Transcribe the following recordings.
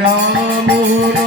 Ram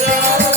Yeah.